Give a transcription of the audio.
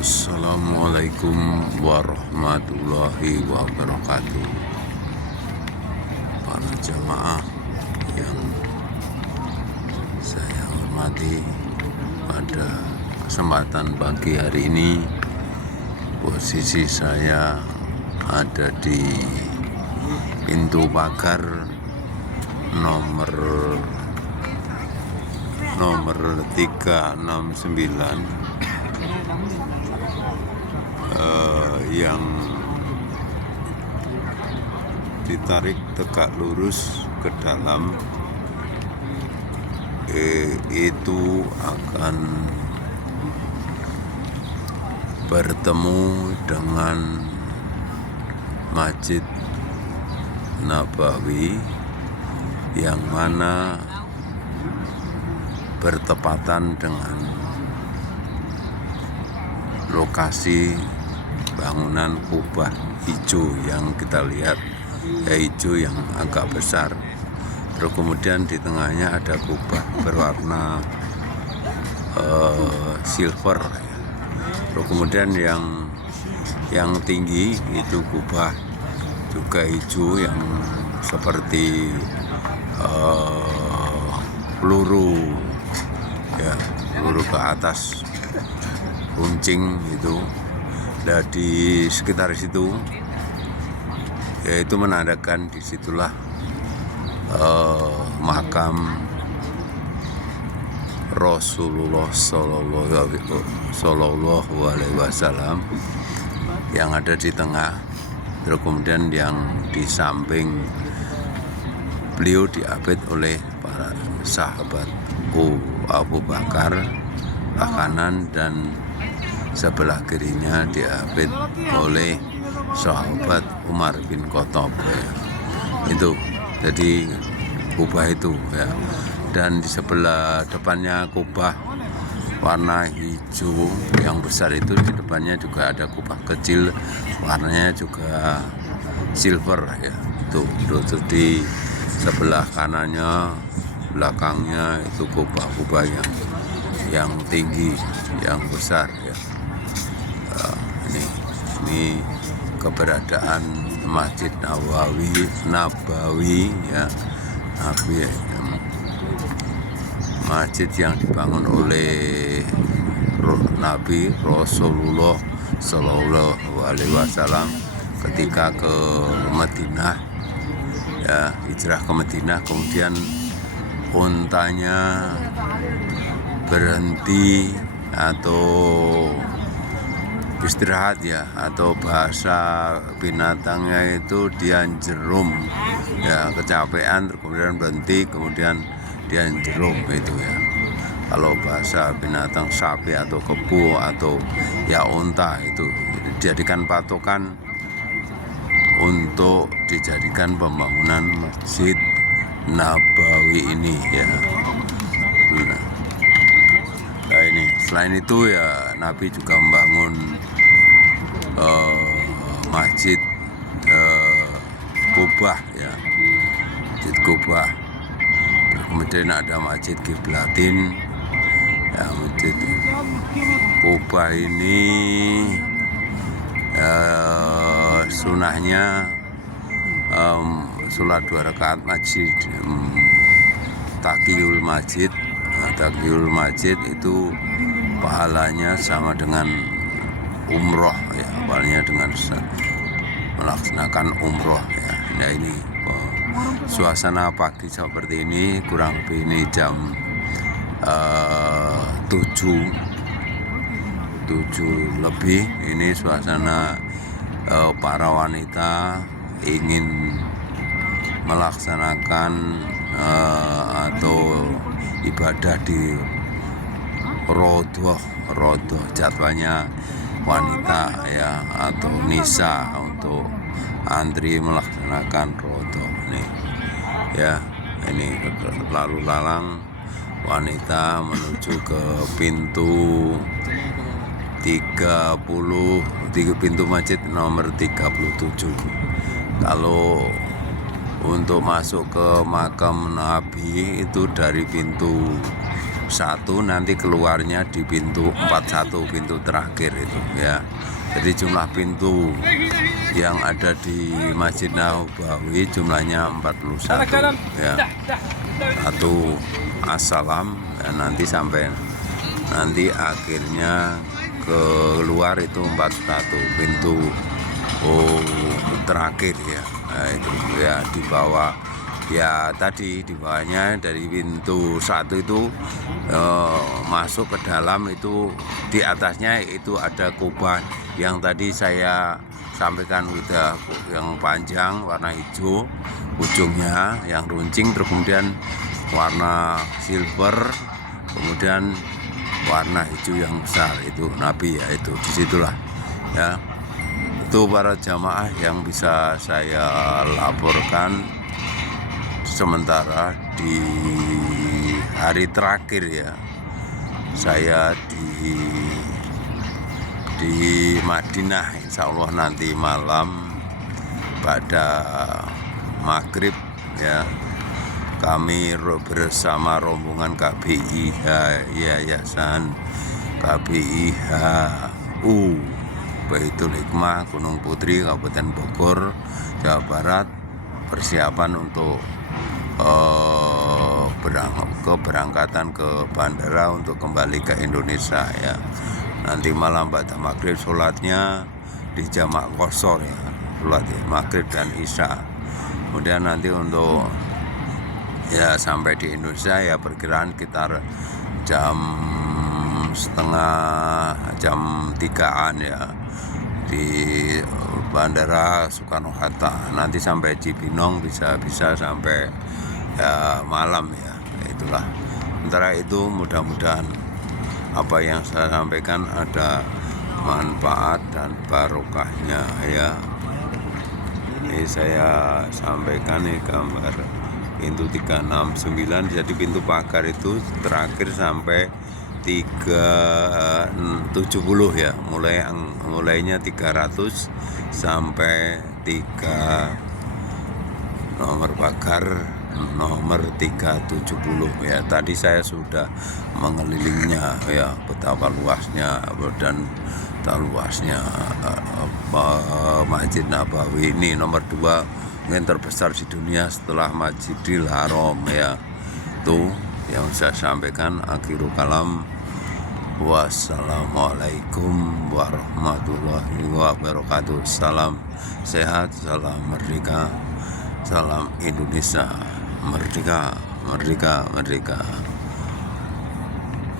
Assalamualaikum warahmatullahi wabarakatuh. Para jamaah yang saya hormati, pada kesempatan pagi hari ini posisi saya ada di pintu pagar nomor 369 yang ditarik tegak lurus ke dalam, itu akan bertemu dengan Masjid Nabawi yang mana bertepatan dengan lokasi bangunan kubah hijau yang kita lihat, ya hijau yang agak besar. Terus kemudian di tengahnya ada kubah berwarna silver. Terus kemudian yang tinggi itu kubah juga hijau yang seperti peluru, ya, peluru ke atas runcing itu. Nah, di sekitar situ, yaitu menandakan disitulah makam Rasulullah Sallallahu Alaihi Wasallam yang ada di tengah. Terus kemudian yang di samping beliau diapit oleh para sahabatku Abu Bakar kanan, dan sebelah kirinya diapit oleh sahabat Umar bin Khattab, ya. Itu jadi kubah itu, ya. Dan di sebelah depannya kubah warna hijau yang besar itu, di depannya juga ada kubah kecil warnanya juga silver, ya. Itu di sebelah kanannya, belakangnya itu kubah-kubah yang tinggi, yang besar, ya. Ini keberadaan Masjid Nabawi, ya, masjid yang dibangun oleh Nabi Rasulullah Sallallahu Alaihi Wasallam ketika ke Madinah, ya, hijrah ke Madinah. Kemudian untanya berhenti atau istirahat, ya, atau bahasa binatangnya itu dianjerum, ya, kecapean, kemudian berhenti, kemudian dianjerum, itu, ya. Kalau bahasa binatang sapi atau kebo atau ya unta itu dijadikan patokan untuk dijadikan pembangunan Masjid Nabawi ini, ya. Nah, ini selain itu, ya, Nabi juga membangun Masjid Kubah, ya, Masjid Kubah. Kemudian ada Masjid Kiblatin, ya. Masjid Kubah ini sunahnya sholat 2 rakaat Masjid Taqiyul Masjid. Taqiyul Masjid itu pahalanya sama dengan umroh, ya, pahalanya dengan melaksanakan umroh, ya. Nah, ini suasana pagi seperti ini, kurang lebih ini jam 7 lebih. Ini suasana para wanita ingin melaksanakan atau ibadah di rodoh jadwalnya wanita, ya, atau nisa untuk antri melaksanakan rodoh nih, ya. Ini lalu lalang wanita menuju ke pintu 30, pintu masjid nomor 37. Kalau untuk masuk ke makam Nabi itu dari pintu 1 nanti keluarnya di pintu 41, pintu terakhir itu ya. Jadi jumlah pintu yang ada di Masjid Nabawi jumlahnya 41 ya. 1 assalam ya, nanti sampai nanti akhirnya keluar itu 41 pintu terakhir ya. Nah, itu ya di bawah ya, tadi di bawahnya dari pintu 1 itu masuk ke dalam, itu di atasnya itu ada kubah yang tadi saya sampaikan, udah yang panjang warna hijau ujungnya, yang runcing, terus kemudian warna silver, kemudian warna hijau yang besar itu Nabi ya. Itu disitulah ya. Itu para jamaah yang bisa saya laporkan sementara di hari terakhir ya. Saya di Madinah, insya Allah nanti malam pada maghrib ya, kami bersama rombongan KBIH Yayasan KBIHU Baitul Hikmah Gunung Putri Kabupaten Bogor, Jawa Barat, persiapan untuk keberangkatan ke bandara untuk kembali ke Indonesia ya. Nanti malam pada maghrib sholatnya di jamak qashar ya, sholat ya, maghrib dan isya. Kemudian nanti untuk ya sampai di Indonesia ya perkiraan sekitar jam 3:30 ya di Bandara Soekarno-Hatta. Nanti sampai Cibinong bisa sampai ya malam ya. Itulah. Sementara itu mudah-mudahan apa yang saya sampaikan ada manfaat dan barokahnya ya. Ini saya sampaikan nih gambar pintu 369, jadi pintu pagar itu terakhir sampai 370 ya, mulainya 300 sampai 3 nomor pagar nomor 370 ya. Tadi saya sudah mengelilingnya ya, betapa luasnya dan luasnya Masjid Nabawi ini nomor 2 mungkin terbesar di dunia setelah Masjidil Haram ya. Itu yang saya sampaikan. Akhirul kalam, wassalamualaikum warahmatullahi wabarakatuh. Salam sehat, salam merdeka, salam Indonesia, merdeka, merdeka, merdeka.